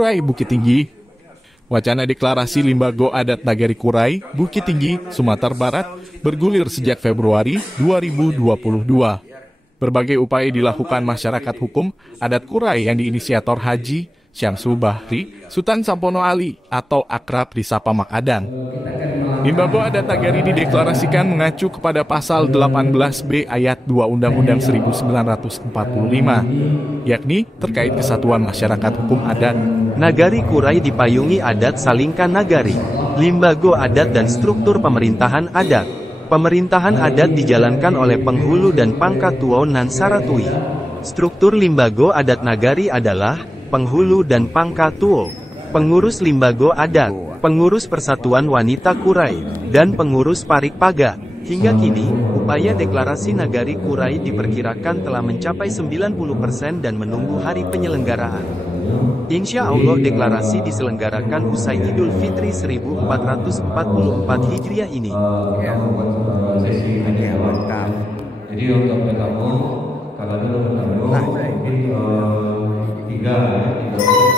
Kurai Bukit Tinggi. Wacana deklarasi Limbago Adat Nagari Kurai Bukit Tinggi, Sumatera Barat bergulir sejak Februari 2022. Berbagai upaya dilakukan masyarakat hukum adat Kurai yang diinisiator Haji Syamsul Bahri Sultan Sampono Ali atau akrab disapa Mak Adan. Limbago Adat Nagari dideklarasikan mengacu kepada pasal 18B ayat 2 Undang-Undang 1945, yakni terkait kesatuan masyarakat hukum adat. Nagari Kurai dipayungi adat Salingkan Nagari, Limbago adat dan struktur pemerintahan adat. Pemerintahan adat dijalankan oleh penghulu dan pangkat tuo nan saratui. Struktur Limbago Adat Nagari adalah penghulu dan pangkat tuo, pengurus Limbago adat, pengurus Persatuan Wanita Kurai, dan pengurus Parik Paga. Hingga kini, upaya deklarasi Nagari Kurai diperkirakan telah mencapai 90% dan menunggu hari penyelenggaraan. Insya Allah deklarasi diselenggarakan usai Idul Fitri 1444 Hijriah ini. Jadi untuk bergabung, kalau dulu bergabung, mungkin 3